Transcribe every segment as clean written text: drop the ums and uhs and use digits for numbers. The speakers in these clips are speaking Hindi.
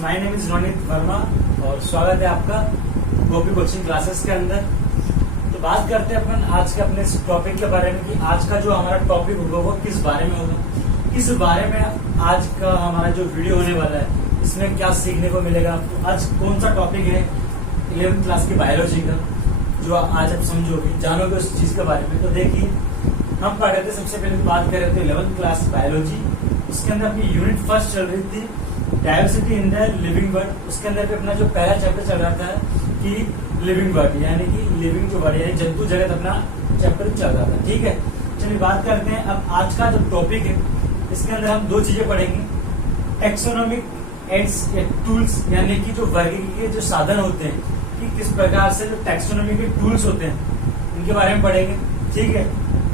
My name is Ronit Verma और स्वागत है आपका गोपी कोचिंग क्लासेस के अंदर। तो बात करते हैं अपन आज के अपने टॉपिक के बारे में कि आज का जो हमारा टॉपिक होगा वो किस बारे में होगा, किस बारे में आज का हमारा जो वीडियो होने वाला है इसमें क्या सीखने को मिलेगा आपको। आज कौन सा टॉपिक है 11th क्लास की बायोलॉजी का, जो आज आप समझोगे जानोगे उस चीज के बारे में। तो देखिए हम पढ़ रहे थे, सबसे पहले बात कर रहे थे 11th क्लास बायोलॉजी। उसके अंदर अपनी यूनिट फर्स्ट चल रही थी diversity in the living world. उसके अंदर पे अपना जो पहला चैप्टर चल रहा था कि लिविंग वर्ल्ड यानी कि लिविंग जो वर्ल्ड यानी जंतु जगत अपना चैप्टर चल रहा था। ठीक है, चलिए बात करते हैं अब आज का जो टॉपिक है इसके अंदर हम दो चीजें पढ़ेंगे, टैक्सोनॉमिक एड्स या टूल्स यानी कि जो वर्गीकरण के जो साधन होते हैं कि किस प्रकार से जो टैक्सोनॉमी के टूल्स होते हैं इनके बारे में पढ़ेंगे। ठीक है,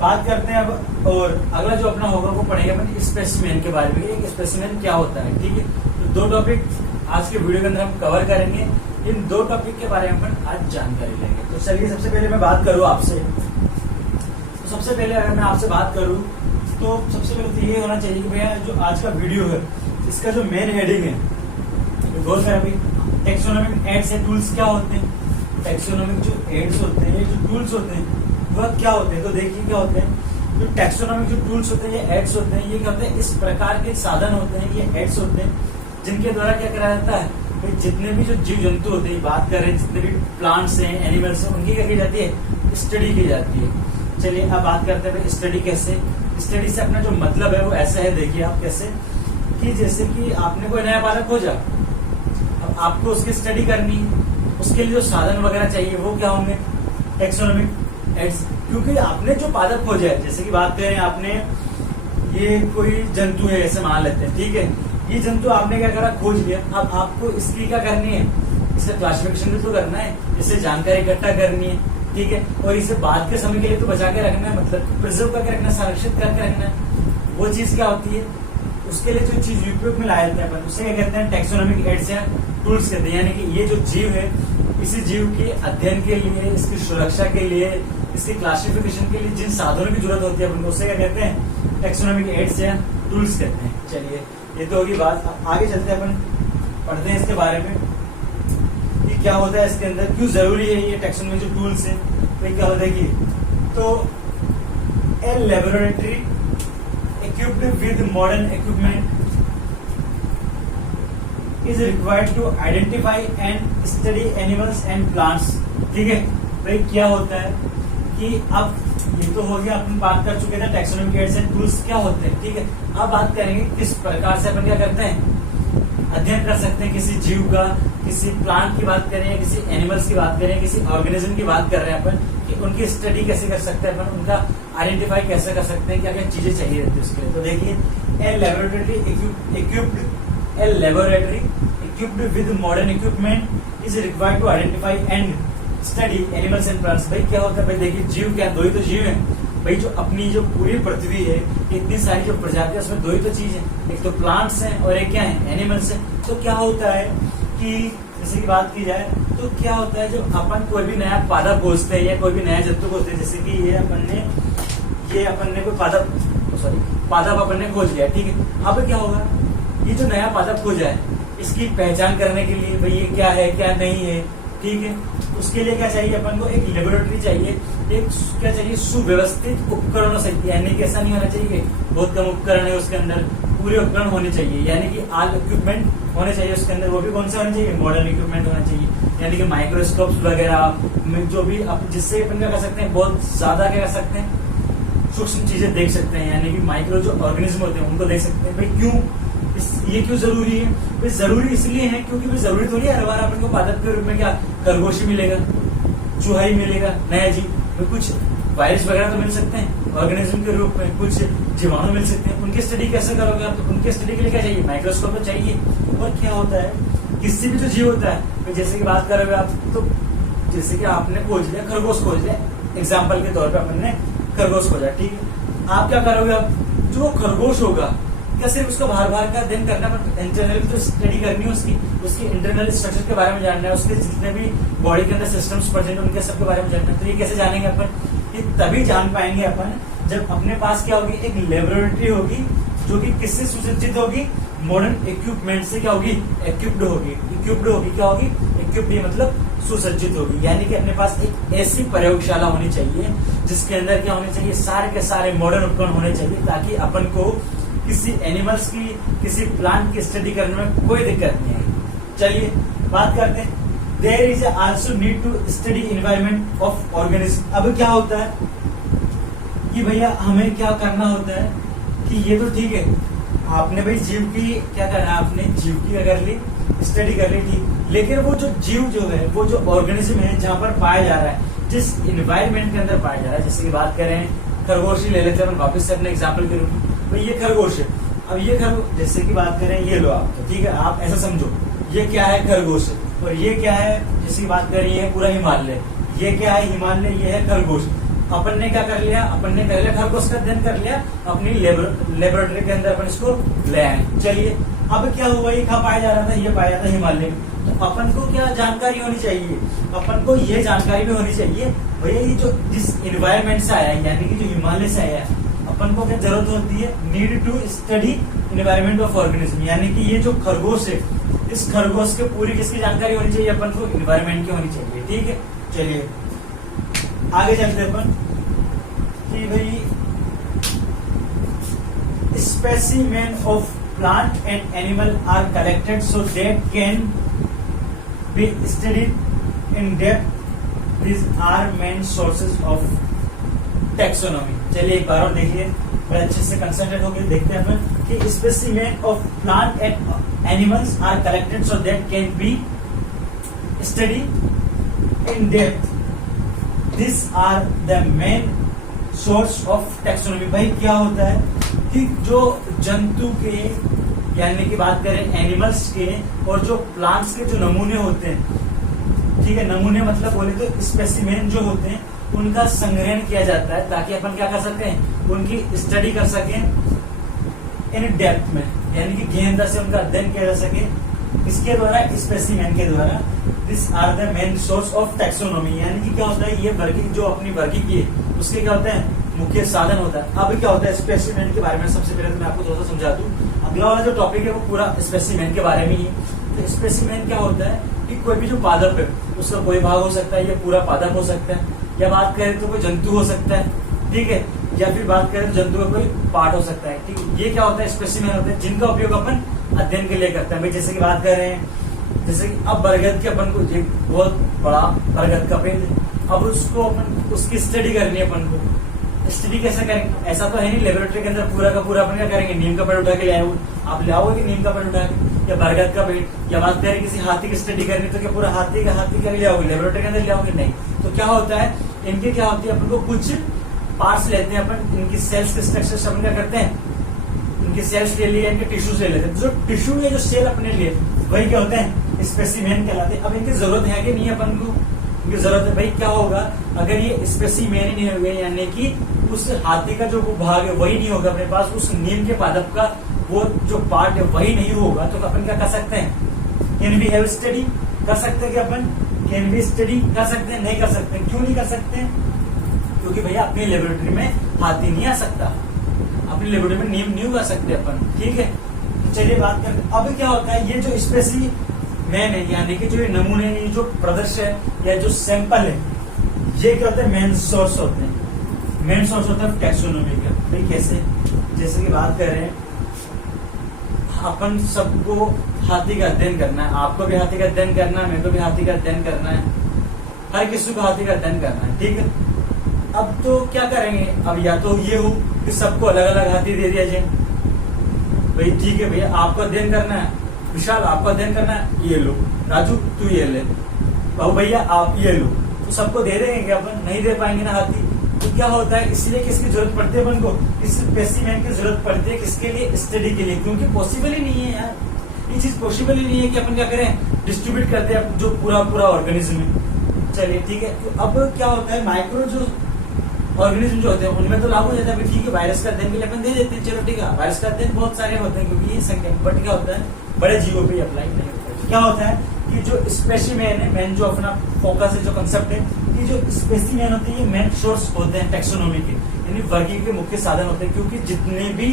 बात करते हैं अब और अगला जो अपना होगा वो पढ़ेंगे अपन स्पेसिमेन के बारे में, एक स्पेसिमेन क्या होता है। ठीक है, तो दो टॉपिक आज के वीडियो के अंदर हम कवर करेंगे। इन दो टॉपिक के बारे में अपन आज जानकारी लेंगे। तो चलिए सबसे पहले मैं बात करूं आपसे, तो सबसे पहले अगर मैं आपसे बात करूं तो सबसे पहले तो ये होना चाहिए कि भैया जो आज का वीडियो है इसका जो मेन हेडिंग है गौर करें अभी, टैक्सोनॉमिक एड्स या टूल्स क्या होते हैं। टैक्सोनॉमिक जो एड्स होते हैं, जो टूल्स होते हैं वह क्या होते हैं। तो देखिए क्या होते हैं, जो टैक्सोनॉमिक जो टूल्स होते हैं ये एड्स होते हैं। ये क्या होते हैं, इस प्रकार के साधन होते हैं, ये एड्स होते हैं जिनके द्वारा क्या करा जाता है कि जितने भी जो जीव जंतु होते हैं, बात करें जितने भी प्लांट्स हैं, एनिमल्स हैं, उनकी क्या की जाती है, स्टडी की जाती है। चलिए अब बात करते हैं स्टडी कैसे। स्टडी से अपना जो मतलब है वो ऐसा है, देखिए आप कैसे कि जैसे कि आपने कोई नया पादप खोजा, अब आपको उसकी स्टडी करनी, उसके लिए जो साधन वगैरह चाहिए वो क्या होंगे, टैक्सोनॉमिक एड्स। क्योंकि आपने जो पादप खोजा है, जैसे कि बात करें आपने ये कोई जंतु है ऐसे मान लेते हैं, ठीक है, ये जंतु आपने क्या करा, खोज लिया। अब आपको इसकी क्या करनी है, इसका क्लासिफिकेशन भी तो करना है, इससे जानकारी इकट्ठा करनी है। ठीक है, और इसे बाद के समय के लिए तो बचा के रखना है, मतलब प्रिजर्व करके रखना, संरक्षित करके रखना है। वो चीज क्या होती है, उसके लिए जो चीज उपयोग में लाए जाते हैं अपन उसे क्या कहते हैं, टैक्सोनॉमिक एड्स या टूल्स कहते हैं। यानी कि ये जो जीव है इसी जीव के अध्ययन के लिए, इसकी सुरक्षा के लिए, इसकी क्लासिफिकेशन के लिए जिन साधनों की जरूरत होती है अपन उसे क्या कहते हैं, टैक्सोनॉमिक एड्स या टूल्स कहते हैं। चलिए ये तो होगी बात, आगे चलते हैं अपन पढ़ते हैं इसके बारे में कि क्या होता है इसके अंदर, क्यों जरूरी है ये टैक्सोनॉमिक जो टूल्स है। तो क्या होता है कि तो a laboratory equipped with modern equipment is required to identify and study animals and plants। ठीक है भाई, क्या होता है कि अब ये तो हो गया, अपन बात कर चुके थे टैक्सोनॉमिक एड्स एंड टूल्स क्या होते हैं। ठीक है, अब बात करेंगे किस प्रकार से अपन क्या करते हैं, अध्ययन कर सकते हैं किसी जीव का, किसी प्लांट की बात करें, किसी एनिमल्स की बात करें, किसी ऑर्गेनिज्म की बात कर रहे हैं अपन कि उनकी स्टडी कैसे कर सकते हैं अपन, उनका आइडेंटिफाई कैसे कर सकते हैं, क्या क्या चीजें चाहिए रहती है उसके लिए। तो देखिए a laboratory equipped with modern equipment is required to identify and study animals and plants. भाई क्या होता है, भाई देखिए जीव क्या, दो ही तो जीव है भाई, जो अपनी जो पूरी पृथ्वी है इतनी सारी जो प्रजातियां है उसमें दो ही तो चीज है, एक तो प्लांट्स हैं और एक क्या है, एनिमल्स है। तो क्या होता है कि जैसे की बात की जाए तो क्या होता है, जब अपन कोई भी नया पादप खोजते हैं या कोई भी नया जंतु खोजते हैं, जैसे कि ये अपन ने कोई पादप अपन ने खोज लिया। ठीक है, अब क्या होगा, ये जो नया पादप खोजा है इसकी पहचान करने के लिए भाई ये क्या है क्या नहीं है। ठीक है, उसके लिए क्या चाहिए अपन को, एक लेबोरेटरी चाहिए, एक क्या चाहिए, सुव्यवस्थित उपकरणों से, यानी कि ऐसा नहीं होना चाहिए बहुत कम उपकरण है उसके अंदर, पूरे उपकरण होने चाहिए, यानी कि ऑल इक्विपमेंट होने चाहिए उसके अंदर। वो भी कौन से होने चाहिए, मॉडर्न इक्विपमेंट होना चाहिए, यानी कि माइक्रोस्कोप्स वगैरह जो भी जिससे अपन क्या कर सकते हैं, बहुत ज्यादा क्या कर सकते हैं, सूक्ष्म चीजें देख सकते हैं, यानी कि माइक्रो जो ऑर्गेनिज्म होते हैं उनको देख सकते हैं। भाई क्यों ये क्यों जरूरी है, भाई जरूरी इसलिए है क्योंकि भाई जरूरी थोड़ी हर बार अपन को पादप के रूप में क्या खरगोश ही मिलेगा, चूहा ही मिलेगा, नया जीव, कुछ वायरस वगैरह तो मिल सकते हैं ऑर्गेनिज्म के रूप में, कुछ जीवाणु मिल सकते हैं। उनकी स्टडी कैसे करोगे आप, तो उनकी स्टडी के लिए क्या चाहिए, माइक्रोस्कोप तो चाहिए। और क्या होता है, किसी भी जो जीव होता है, जैसे कि बात करोगे आप, तो जैसे कि आपने खोज लिया, खरगोश खोज लिया, एग्जाम्पल के तौर पर अपन ने खरगोश खोजा। ठीक है, आप क्या करोगे, आप जो खरगोश होगा क्या सिर्फ उसको बाहर का अध्ययन करना, पर इंटरनल तो स्टडी करनी है उसकी इंटरनल स्ट्रक्चर के बारे में जानना है, उसके जितने भी बॉडी के अंदर सिस्टम्स प्रेजेंट उनके सबके बारे में जानना है। तो ये कैसे जानेंगे अपन, ये तभी जान पाएंगे अपन जब अपने पास क्या होगी, एक लेबोरेटरी होगी जो कि किससे सुसज्जित होगी, मॉडर्न इक्विपमेंट से क्या होगी, इक्विप्ड होगी। इक्विप्ड होगी क्या होगी, इक्विप्ड मतलब सुसज्जित होगी, यानी कि अपने पास एक ऐसी प्रयोगशाला होनी चाहिए जिसके अंदर क्या होने चाहिए, सारे के सारे मॉडर्न उपकरण होने चाहिए, ताकि अपन को किसी एनिमल्स की, किसी प्लांट की स्टडी करने में कोई दिक्कत नहीं आएगी। चलिए बात करते हैं। There is also need to study environment of organism. अब क्या होता है कि भैया हमें क्या करना होता है कि ये तो ठीक है, आपने भाई जीव की क्या करना है, आपने जीव की क्या कर ली, स्टडी कर ली, ठीक, लेकिन वो जो जीव जो है, वो जो ऑर्गेनिज्म है जहाँ पर पाया जा रहा है, जिस इन्वायरमेंट के अंदर पाया जा रहा है, जैसे की बात करें खरगोश ही ले लेते हैं, वापस से अपने एग्जाम्पल के रूप में, भाई ये खरगोश है। अब ये खरगोश जैसे की बात करें, ये लो आप, ठीक है, आप ऐसा समझो ये क्या है, खरगोश, और ये क्या है, जैसे की बात करें ये पूरा हिमालय, ये क्या है, हिमालय, ये है खरगोश। अपन ने क्या कर लिया, अपन ने पहले खरगोश का अध्ययन कर लिया, अपनी लेबोरेटरी के अंदर अपन इसको ले आए। चलिए अब क्या हुआ, ये कहाँ पाया जा रहा था, ये पाया जाता हिमालय में। तो अपन को क्या जानकारी होनी चाहिए, अपन को ये जानकारी भी होनी चाहिए भैया ये जो जिस इन्वायरमेंट से आया है, यानी कि जो हिमालय से आया है, अपन को क्या जरूरत होती है, need to study environment of organism, यानी कि ये जो खरगोश है, इस खरगोश के पूरी किसकी जानकारी होनी चाहिए, अपन को इन्वायरमेंट की होनी चाहिए, ठीक है। चलिए आगे चलते अपन कि भाई specimen of plant and animal are collected so that can be studied in depth. These are main sources of taxonomy. चलिए एक बार और देखिए, बड़े अच्छे से कंसंट्रेट होकर देखते हैं अपन कि specimen of plant and animals are collected so that can be study in depth. This are the main source of taxonomy. भाई क्या होता है कि जो जंतु के, यानी कि बात करें एनिमल्स के और जो प्लांट्स के जो नमूने होते हैं, ठीक है, नमूने मतलब बोले तो स्पेसिमेन जो होते हैं, उनका संग्रहण किया जाता है ताकि अपन क्या कर सकते हैं, उनकी स्टडी कर सकें इन डेप्थ में, यानी कि गहनता से उनका अध्ययन किया जा सके, इसके द्वारा, स्पेसिमेन के द्वारा। This are the main source of taxonomy, यानी कि क्या होता है, ये वर्गीकरण जो अपनी वर्गीकरण है उसके क्या होता है, मुख्य साधन होता है। अब क्या होता है स्पेसिमेन के बारे में सबसे पहले तो मैं आपको थोड़ा सा समझा दूं। अगला वाला जो टॉपिक है वो पूरा स्पेसिमेन के बारे में ही। तो स्पेसिमेन क्या होता है कि कोई भी जो पादप है उसका कोई भाग हो सकता है, या पूरा पादप हो सकता है, या बात करें तो कोई जंतु हो सकता है, ठीक है, या फिर बात करें तो जंतु का कोई पार्ट हो सकता है, ठीक है। ये क्या होता है, स्पेसिमेन होता है जिनका उपयोग अपन अध्ययन के लिए करते हैं। भाई जैसे कि बात कर रहे हैं, जैसे कि अब बरगद के अपन को एक बहुत बड़ा बरगद का पेड़ है, अब उसको अपन उसकी स्टडी करनी है, अपन को स्टडी कैसे करेंगे, ऐसा तो है नहीं लेबोरेटरी के अंदर पूरा का पूरा अपन क्या करेंगे, नीम का पेड़ उठा के ले आओगे, आप ले आओगे नीम का पेड़ उठा के, या बरगद का पेड़, या बात करें किसी हाथी की स्टडी करनी तो क्या पूरा हाथी का ले आओगे, लेबोरेटरी के अंदर ले आओगे, नहीं। तो क्या होता है, इनके क्या होती है, अपन को कुछ पार्ट्स लेते हैं, अपन इनकी सेल्स के स्ट्रक्चर अपन क्या करते हैं, इनके सेल्स ले लिए, इनके टिश्यूज ले लेते हैं। जो टिश्यू है, जो सेल अपने लिए, वही क्या होते हैं, स्पेसिमेन कहलाते हैं। अब इनकी जरूरत है कि नहीं अपन को, इनकी जरूरत है। भाई क्या होगा अगर ये स्पेसिमेन ही नहीं होंगे, यानी कि उस हाथी का जो भाग है वही नहीं होगा अपने पास, उस नीम के पादप का वो जो पार्ट है वही नहीं होगा, तो अपन क्या कर सकते हैं, कैन वी हैव स्टडी, कर सकते हैं कि अपन कैन वी स्टडी कर सकते हैं, नहीं कर सकते। क्यों नहीं कर सकते, क्योंकि भैया अपनी लेबोरेटरी में हाथी नहीं आ सकता, अपनी लेबोरेटरी में नीम नहीं उगा सकते अपन, ठीक है। तो चलिए बात करते। अब क्या होता है, ये जो स्पेसिमेन है, यानी कि जो ये नमूने, जो प्रदर्शन है या जो सैंपल है, ये क्या होता है, मेन सोर्स होते हैं, मेन सोर्स होता है टैक्सोनॉमी का। भाई कैसे, जैसे कि बात करें, अपन सबको हाथी का अध्ययन करना है, आपको भी हाथी का अध्ययन करना है, मेरे को भी हाथी का अध्ययन करना है, हर किसी को हाथी का अध्ययन करना है, ठीक है। अब तो क्या करेंगे, अब या तो ये हो कि सबको अलग अलग हाथी दे दिया जाए, भाई ठीक है भैया आपको अध्ययन करना है, विशाल आपको अध्ययन करना है, ये लो, राजू तू ये ले, बाबू भैया आप ये लो, तो सबको दे देंगे क्या अपन, नहीं दे पाएंगे ना हाथी। तो क्या होता है, इसलिए किसकी जरूरत पड़ती है अपन को, इस स्पेसिमेन की जरूरत पड़ती है, किसके लिए, स्टडी के लिए, क्योंकि पॉसिबल ही नहीं है यार, ये चीज पॉसिबल ही नहीं है कि अपन क्या करें, डिस्ट्रीब्यूट करते हैं जो पूरा ऑर्गेनिज्म है। चलिए ठीक है। तो अब क्या होता है, माइक्रो जो ऑर्गेनिज्म जो होते हैं उनमें तो लागू हो जाता है, ठीक है वायरस का अध्ययन के लिए अपन दे देते हैं, चलो ठीक है, वायरस का अध्ययन बहुत सारे होते हैं क्योंकि ये संख्या, बट क्या होता है बड़े जीवों पे अप्लाई नहीं होता है। क्या होता है कि जो स्पेसिमेन है, मेन जो अपना फोकस है, जो कंसेप्ट है, ये जो स्पेसिमेन होते हैं ये मेन सोर्स होते हैं टैक्सोनॉमी के, यानी वर्गीकरण के मुख्य साधन होते हैं, क्योंकि जितने भी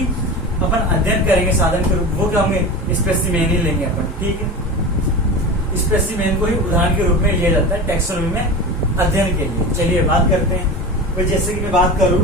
अपन अध्ययन करेंगे साधन के रूप, वो क्या होंगे, स्पेसिमेन ही लेंगे अपन, ठीक है। स्पेसिमेन को ही उदाहरण के रूप में लिया जाता है टैक्सोनॉमी में अध्ययन के लिए। चलिए बात करते हैं। भाई जैसे कि मैं बात करूं,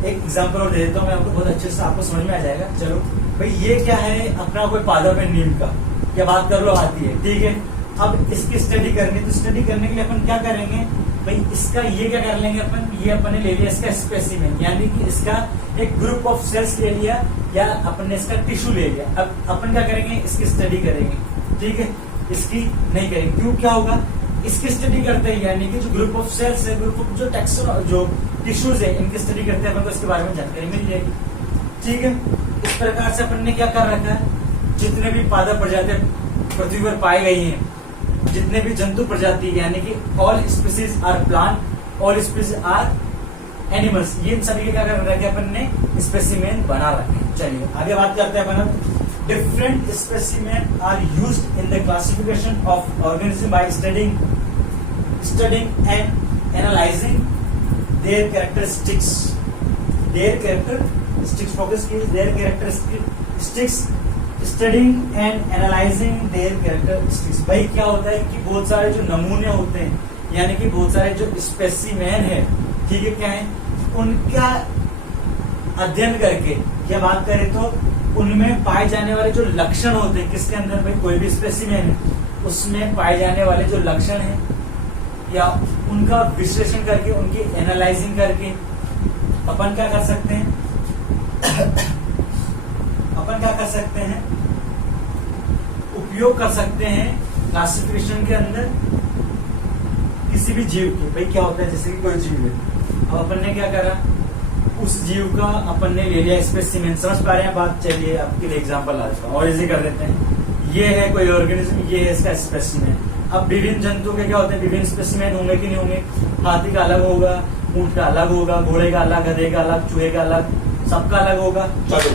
एक एग्जांपल और दे देता हूं मैं आपको, बहुत अच्छे से आपको समझ में आ जाएगा। चलो भाई, ये क्या है, अपना कोई पादप है नीम का, क्या बात कर लो हाथी है, ठीक है। अब इसकी स्टडी करनी, तो स्टडी करने के लिए अपन क्या करेंगे भाई, इसका ये क्या कर लेंगे अपन, ये अपन ने ले लिया इसका स्पेसिमेन, यानी कि इसका एक ग्रुप ऑफ सेल्स ले लिया, या अपन ने इसका टिश्यू ले लिया। अब अपन क्या करेंगे, इसकी स्टडी करेंगे, ठीक है। इसकी नहीं करेंगे, क्यों, क्या होगा, इसकी स्टडी करते हैं, यानी कि जो ग्रुप ऑफ सेल्स है, ग्रुप ऑफ जो जो टिश्यूज है, इनकी स्टडी करते हैं अपन को इसके बारे में जानकारी मिल जाएगी, ठीक है। इस प्रकार से अपन ने क्या कर रखा है, जितने भी पादप प्रजातियां पृथ्वी पर पाई गई हैं, जितने भी जंतु प्रजाति, यानी कि all species or plant, all species or animals, ये सभी के क्या कर रखे अपन ने स्पेसिमेन बना रखे। चलिए आगे बात करते हैं अपन। Different specimen are used in the classification of organism by studying and analysing their characteristics. Focus की their characteristics, studying and analysing their characteristics. भाई क्या होता है कि बहुत सारे जो नमूने होते हैं, यानी कि बहुत सारे जो स्पेसिमेन है, ठीक है, क्या है, उनका अध्ययन करके क्या बात करें तो उनमें पाए जाने वाले जो लक्षण होते हैं, किसके अंदर भाई कोई भी स्पेसिमेन है, उसमें पाए जाने वाले जो लक्षण है, या उनका विश्लेषण करके, उनकी एनालाइजिंग करके अपन क्या कर सकते हैं उपयोग कर सकते हैं क्लासिफिकेशन के अंदर किसी भी जीव की। भाई क्या होता है, जैसे कि कोई जीव है, अब अपन ने क्या करा, उस जीव का अपन ने ले लिया स्पेसिमेन, समझ पा रहे हैं बात। चलिए आपके लिए एग्जांपल आ जाता है और इजी कर देते हैं। ये है कोई ऑर्गेनिज्म, ये है इसका स्पेसिमेन। अब विभिन्न जंतु के क्या होते हैं, विभिन्न स्पेसिमेन होंगे कि नहीं होंगे, हाथी का अलग होगा, ऊंट का अलग होगा, घोड़े का अलग, गधे का अलग, चूहे का अलग, सबका अलग होगा। चलो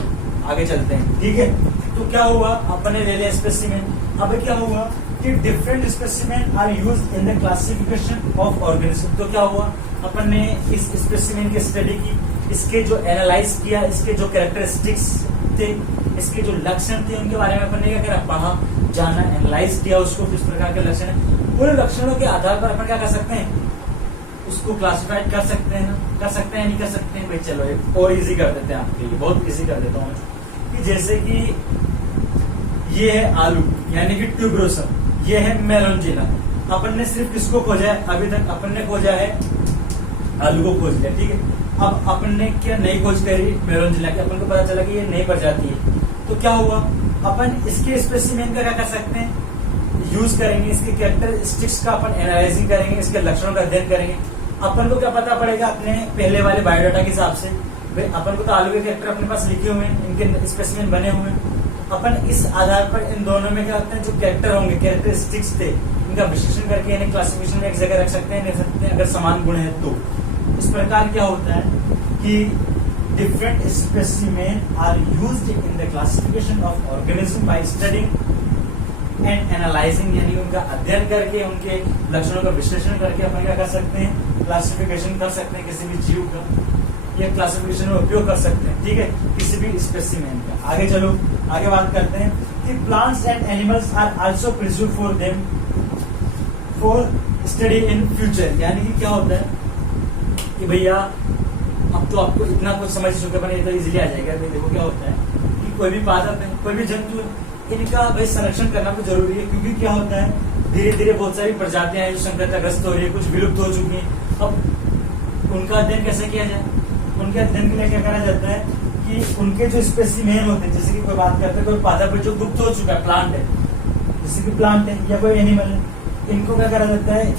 आगे चलते हैं, ठीक है। तो क्या हुआ, अपन ने ले लिया स्पेसिमेन। अब क्या हुआ कि different specimen are used in the classification of organism. तो क्या हुआ, अपन ने इस स्पेसिमेन की स्टडी की, इसके जो एनालाइज किया, इसके जो कैरेक्टरिस्टिक्स थे, इसके जो लक्षण थे, उनके बारे में अपन ने क्या करा, पढ़ा, जाना, एनालाइज किया उसको, किस प्रकार के लक्षण है। उन लक्षणों के आधार पर अपन क्या कर सकते हैं, उसको क्लासिफाइड कर सकते हैं, नहीं कर सकते हैं। भाई चलो एक और इजी कर देते हैं आपके लिए, बहुत इजी कर देता हूँ कि जैसे कि ये है आलू, यानी कि ट्यूबरोसम, ये है मेलोंजिना। अपन ने सिर्फ किसको खोजा है, अभी तक अपन ने खोजा है आलू को खोज लिया, ठीक है। अब अपन ने क्या नई खोज करी, मेलोंजिना की, अपन को पता चला कि ये नई प्रजाति है। तो क्या हुआ, अपन इसके स्पेसिमेन का क्या कर सकते हैं, यूज करेंगे, इसके कैरेक्टरिस्टिक्स का अपन एनालाइजिंग करेंगे, इसके लक्षणों का अध्ययन करेंगे। अपन को क्या पता पड़ेगा, अपने पहले वाले बायोडाटा के हिसाब से, भाई अपन को तो आलू के कैरेक्टर अपने पास लिखे हुए हैं, इनके स्पेसिमेन बने हुए हैं। अपन इस आधार पर इन दोनों में क्या होते हैं, जो कैरेक्टर होंगे, कैरेक्टरिस्टिक्स थे, इनका विश्लेषण करके इन्हें क्लासिफिकेशन में एक जगह रख सकते हैं, अगर समान गुण है तो। इस प्रकार क्या होता है कि different specimen are used in the classification of organism by studying and analysing, यानी उनका अध्ययन करके, उनके लक्षणों का विश्लेषण करके अपन क्या कर सकते हैं, क्लासिफिकेशन कर सकते हैं किसी भी जीव का, या क्लासिफिकेशन में उपयोग कर सकते हैं, ठीक है, किसी भी स्पेसिमेन का। आगे चलो, आगे बात करते हैं कि plants and animals are also preserved for them for study in future. यानी कि क्या होता है कि भैया अब तो आपको इतना कुछ समझ चुके हैं, ये तो इजीली आ जाएगा। भाई देखो क्या होता है कि कोई भी पादप है, कोई भी जंतु है, इनका भाई संरक्षण करना तो जरूरी है, क्योंकि क्या होता है धीरे धीरे बहुत सारी प्रजातियां हैं जो संकटग्रस्त हो रही है, कुछ विलुप्त हो चुकी हैं। अब उनका अध्ययन कैसे किया जाए, उनके अध्ययन के लिए क्या करा जाता है कि उनके जो स्पेसिमेन होते हैं, जैसे कि कोई बात करते हैं कोई पादप है जो गुप्त हो चुका है, प्लांट है, जैसे कि प्लांट है या कोई एनिमल है, इनको क्या करा जाता है,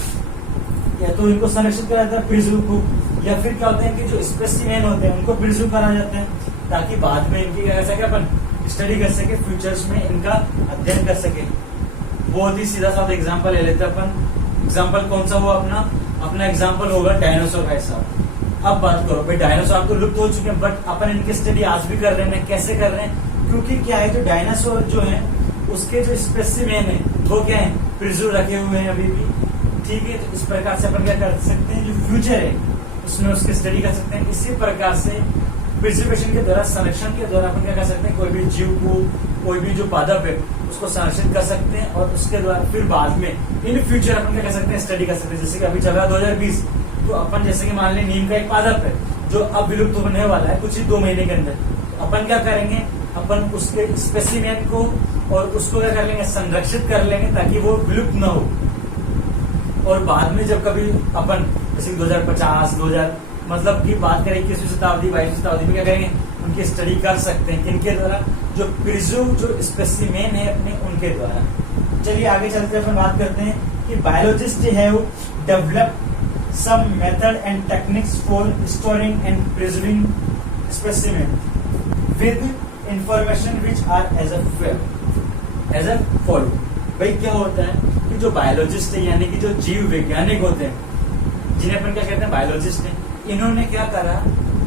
या तो इनको संरक्षित करा जाता है प्रिजर्व को, या फिर क्या होता है कि जो स्पेसिमेन होते हैं उनको प्रिजर्व करा जाता है, ताकि बाद में इनकी क्या कर सके, अपन स्टडी कर सके, फ्यूचर्स में इनका अध्ययन कर सके। बहुत ही सीधा साधा एग्जांपल ले लेते हैं अपन। एग्जांपल कौन सा हुआ अपना एग्जांपल होगा डायनासोर भाई साहब। अब बात करो भाई, डायनासोर तो लुप्त हो चुके हैं, बट अपन इनकी स्टडी आज भी कर रहे हैं। कैसे कर रहे हैं, क्योंकि क्या है, जो डायनासोर जो है उसके जो स्पेसिमेन है वो क्या है, प्रिजर्व रखे हुए हैं अभी भी, ठीक है। तो इस प्रकार से अपन क्या कर सकते हैं, जो फ्यूचर है उसमें उसकी स्टडी कर सकते हैं। इसी प्रकार से प्रिजर्वेशन के द्वारा, संरक्षण के द्वारा अपन क्या कर सकते हैं, कोई भी जीव को, कोई भी जो पादप है उसको संरक्षित कर सकते हैं, और उसके द्वारा फिर बाद में इन फ्यूचर अपन क्या कर सकते हैं, स्टडी कर सकते हैं। जैसे कि अभी चल रहा है 2020, तो अपन जैसे कि मान लें नीम का एक पादप है जो अब विलुप्त होने वाला है कुछ ही 2 महीने के अंदर, तो अपन क्या करेंगे, अपन उसके स्पेसिमेन को और उसको क्या कर लेंगे, संरक्षित कर लेंगे ताकि वो विलुप्त न हो। और बाद में जब कभी अपन जैसे 2050, 2000 मतलब की बात करें 21वीं शताब्दी, 22वीं शताब्दी में क्या करेंगे, उनकी स्टडी कर सकते हैं किनके द्वारा, जो प्रिजर्व जो स्पेसिमेन है अपने उनके द्वारा। चलिए आगे चलते अपन बात करते हैं कि biologist have developed some method and techniques for storing and preserving specimen with information which are as a follow। भाई क्या होता है कि जो बायोलॉजिस्ट है यानी कि जो जीव वैज्ञानिक होते हैं, जिन्हें अपन क्या कहते हैं बायोलॉजिस्ट हैं, इन्होंने क्या करा,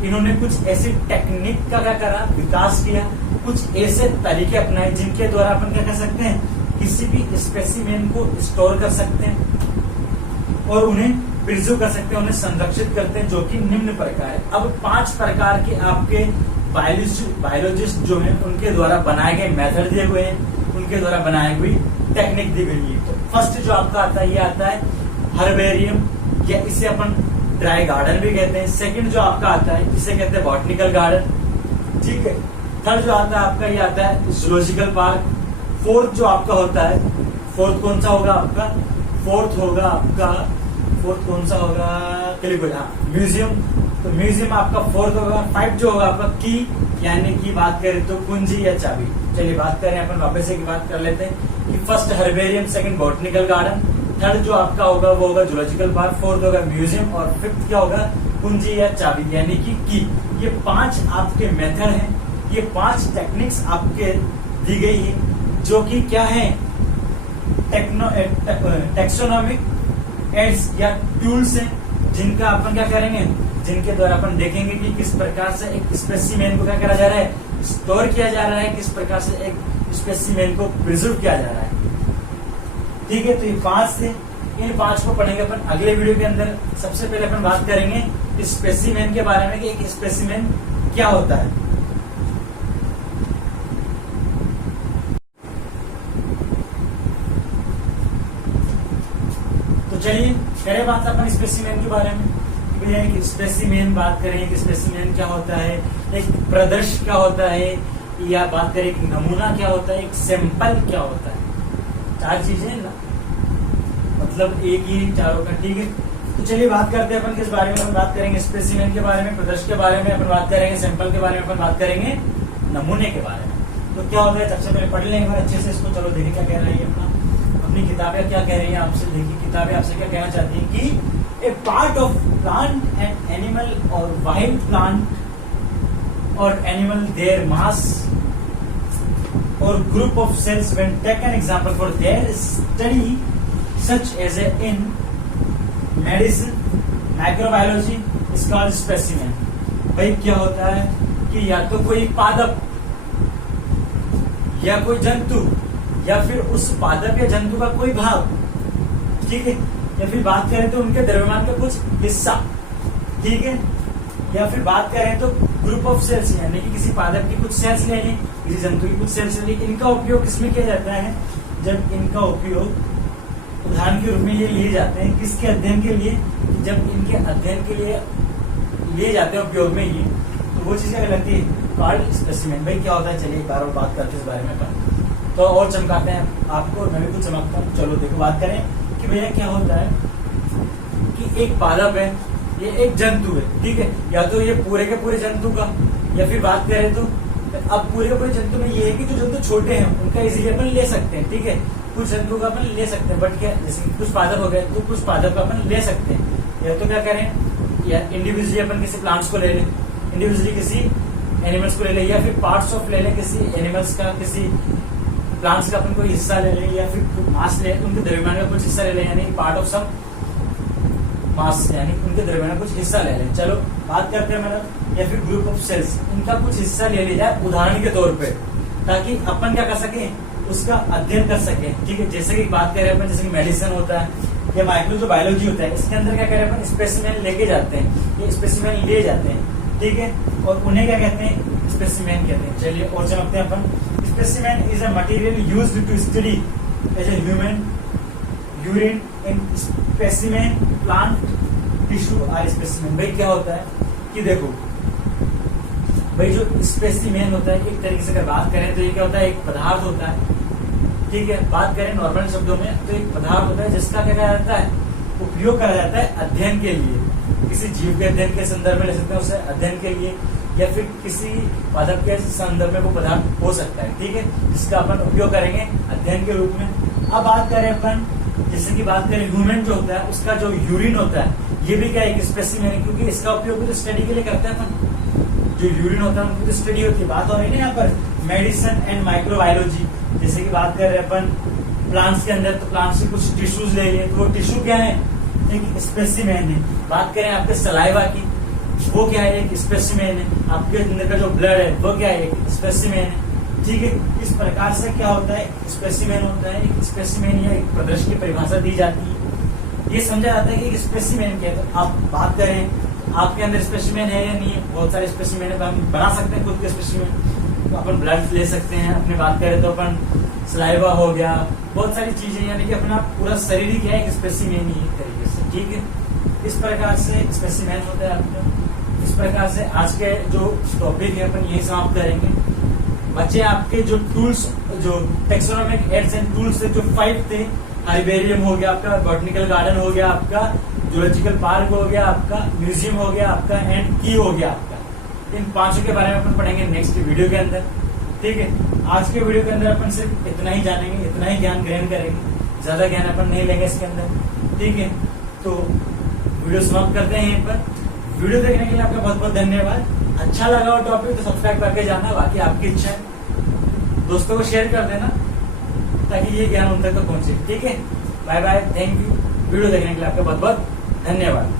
इन्होंने कुछ ऐसी टेक्निक का क्या करा, विकास किया, कुछ ऐसे तरीके अपनाए जिनके द्वारा अपन क्या कर सकते हैं, किसी भी स्पेसिमेन को स्टोर कर सकते हैं और उन्हें प्रिजर्व कर सकते हैं, उन्हें संरक्षित करते हैं, जो कि निम्न प्रकार है। अब 5 प्रकार के आपके बायोलॉजिस्ट जो हैं उनके द्वारा बनाए गए मेथड दिए हुए हैं, उनके द्वारा बनाई हुई टेक्निक दी गई है। तो फर्स्ट जो आपका आता है, ये आता है हर्बेरियम, या इसे अपन ड्राई गार्डन भी कहते हैं। सेकंड जो आपका आता है, इसे कहते हैं बॉटनिकल गार्डन, ठीक है। थर्ड जो आता है आपका, ये आता है जूलॉजिकल पार्क। फोर्थ जो आपका होता है, फोर्थ कौन सा होगा आपका, फोर्थ होगा आपका, फोर्थ कौन सा होगा, म्यूजियम। तो म्यूजियम आपका फोर्थ होगा। 5 जो होगा आपका की, यानी कि बात करें तो कुंजी या चाबी। चलिए बात करें अपन वापस से की बात कर लेते हैं कि first herbarium, second botanical garden, third जो आपका होगा वो होगा जूलॉजिकल पार्क, फोर्थ होगा म्यूजियम, और फिफ्थ क्या होगा, कुंजी या चाबी यानी कि की। ये 5 आपके मेथड हैं, ये 5 टेक्निक्स आपके दी गई है, जो कि क्या है, टेक्सोनॉमिक एड्स या टूल्स हैं, जिनका अपन क्या करेंगे, जिनके द्वारा अपन देखेंगे कि किस प्रकार से एक स्पेसिमेन को क्या करा जा रहा है, स्टोर किया जा रहा है, किस प्रकार से एक स्पेसिमेन को प्रिजर्व किया जा रहा है। ठीक है, तो ये 5 थे, इन 5 को पढ़ेंगे अपन अगले वीडियो के अंदर। सबसे पहले अपन बात करेंगे स्पेसिमेन के बारे में कि एक स्पेसिमेन क्या होता है। तो चलिए करें बात अपन स्पेसिमेन के बारे में कि भैया एक स्पेसिमेन बात करें, एक स्पेसिमेन क्या होता है, एक प्रदर्श क्या होता है, या बात करें एक नमूना क्या होता है, एक सैंपल क्या होता है। 4 चीजें ना, मतलब एक ही चारों का, ठीक है। तो चलिए बात करते हैं अपन किस बारे में, अपन बात करेंगे स्पेसिमेन के बारे में, प्रदर्श के बारे में, अपन बात करेंगे सैंपल के बारे में, अपन बात करेंगे नमूने के बारे में। तो क्या होता है, सबसे पहले पढ़ लेंगे अच्छे से इसको। चलो देखिए क्या कह रहा है अपना, अपनी किताबें क्या कह रही है आपसे। देखिए किताबें आपसे क्या कहना चाहती है कि a part of plant and animal और वाइल्ड प्लांट और एनिमल देयर मास और group of cells when taken example for their study such as in medicine, microbiology is called specimen। भाई क्या होता है कि या तो कोई पादप या कोई जंतु या फिर उस पादप या जंतु का कोई भाग, ठीक है, या फिर बात करें तो उनके द्रव्यमान का कुछ हिस्सा, ठीक है, या फिर बात करें तो ग्रुप ऑफ सेल्स, यानी कि किसी पादप की कुछ सेल्स ले लें, किसी जंतु की कुछ सेल्स ले लें। इनका उपयोग किसमें किया जाता है, जब इनका उपयोग उदाहरण के रूप में ये लिए जाते हैं किसके अध्ययन के लिए, जब इनके अध्ययन के लिए लिए जाते हैं उपयोग में ये, तो वो चीज क्या लगती है, कॉल्ड स्पेसिमेन। भाई क्या होता है, चलिए एक बार और बात करते हैं इस बारे में अपन, तो और चमकाते हैं आपको, मैं भी कुछ चमकता हूँ। चलो देखो बात करें कि भैया क्या होता है कि एक पादप है, ये एक जंतु है, ठीक है, या तो ये पूरे के पूरे जंतु का, या फिर बात करें तो अब पूरे के पूरे जंतु में ये है कि जो जंतु छोटे हैं उनका इजीली अपन ले सकते हैं, ठीक है, कुछ जंतु का अपन ले सकते हैं, बट क्या जैसे कुछ पादप हो गए तो कुछ पादप का अपन ले सकते हैं। या तो क्या करें, या इंडिविजुअली अपन किसी प्लांट्स को ले लें, इंडिविजुअली किसी एनिमल्स को ले लें, या फिर पार्ट्स ऑफ ले लें किसी एनिमल्स का, किसी प्लांट्स का अपन कोई हिस्सा ले लें, या फिर मास ले, उनके द्रव्यमान का कुछ हिस्सा ले लें, यानी पार्ट ऑफ सम मास, यानी उनके द्रव्यमान का कुछ हिस्सा ले लें। चलो बात करते हैं मतलब, या फिर ग्रुप ऑफ सेल्स, इनका कुछ हिस्सा ले लिया जाए उदाहरण के तौर पे, ताकि अपन क्या कर सके, उसका अध्ययन कर सके, ठीक है। जैसे कि बात करें अपन, जैसे कि मेडिसिन होता है या माइक्रो जो बायोलॉजी होता है, इसके अंदर क्या करें अपन, स्पेसिमेन लेके जाते हैं, ये स्पेसिमेन लिए जाते हैं, ठीक है, और उन्हें क्या कहते हैं, स्पेसिमेन कहते हैं। चलिए और समझते हैं अपन। Specimen is a material used to study as a human urine in specimen plant tissue are specimen. भाई क्या होता है कि देखो भाई, जो स्पेसिमेन होता है एक तरीके से अगर बात करें तो ये क्या होता है, एक पदार्थ होता है, ठीक है। बात करें नॉर्मल शब्दों में तो एक पदार्थ होता है जिसका क्या कहा जाता है, उपयोग करा जाता है अध्ययन के लिए, किसी जीव के अध्ययन के संदर्भ में ले सकते हैं उसे अध्ययन के लिए, या फिर किसी पादप के संदर्भ में वो पदार्थ हो सकता है, ठीक है, जिसका अपन उपयोग करेंगे अध्ययन के रूप में। अब बात करें अपन, जैसे कि बात करें ह्यूमन जो होता है उसका जो यूरिन होता है, ये भी क्या एक स्पेसिमेन है, क्योंकि इसका उपयोग भी तो स्टडी के लिए करते हैं अपन। जो यूरिन होता है उनकी तो स्टडी होती है। बात हो रही है ना यहाँ पर मेडिसिन एंड माइक्रोबायोलॉजी, जैसे कि बात कर रहे हैं अपन प्लांट्स के अंदर, तो प्लांट्स से कुछ टिश्यूज ले लिए, तो वो टिश्यू क्या है, एक स्पेसिमेन है। बात करें आपके सलाइवा की, वो क्या है, एक स्पेसिमेन है। आपके अंदर का जो ब्लड है वो क्या है, एक स्पेसिमेन है, ठीक है। इस प्रकार से क्या होता है, स्पेसिमेन होता है, एक स्पेसिमेन या एक प्रदर्शन की परिभाषा दी जाती है। ये समझा जाता है कि एक स्पेसिमेन क्या है। तो आप बात करें आपके अंदर स्पेसिमेन है या नहीं है, बहुत सारे स्पेसिमेन है, तो हम बना सकते हैं खुद के स्पेसिमेन। तो अपन ब्लड ले सकते हैं, अपनी बात करें तो अपन सलाइवा हो गया, बहुत सारी चीजें, यानी कि अपना पूरा शरीर ही क्या है, एक स्पेसिमेन ही एक तरीके से, ठीक है। इस प्रकार से स्पेसिमेन होता है आपका। इस प्रकार से आज के जो टॉपिक है अपन यही समाप्त करेंगे। बच्चे आपके जो टूल्स, जो टेक्सोनोमिक एड्स एंड टूल्स थे, जो 5 थे, हाइबेरियम हो गया आपका, बॉटनिकल गार्डन हो गया आपका, जूलॉजिकल पार्क हो गया आपका, म्यूजियम हो गया आपका, एंड की हो गया आपका। इन 5 के बारे में अपन पढ़ेंगे नेक्स्ट वीडियो के अंदर, ठीक है। आज के वीडियो के अंदर अपन सिर्फ इतना ही जानेंगे, इतना ही ज्ञान ग्रहण करेंगे, ज्यादा ज्ञान अपन नहीं लेंगे इसके अंदर, ठीक है। तो वीडियो समाप्त करते हैं यहीं पर। वीडियो देखने के लिए आपका बहुत बहुत धन्यवाद। अच्छा लगा हो टॉपिक तो सब्सक्राइब करके जाना, बाकी आपकी इच्छा है। दोस्तों को शेयर कर देना ताकि ये ज्ञान उन तक पहुंचे, ठीक है। Bye bye, thank you. Video देखने के लिए आपका बहुत बहुत धन्यवाद।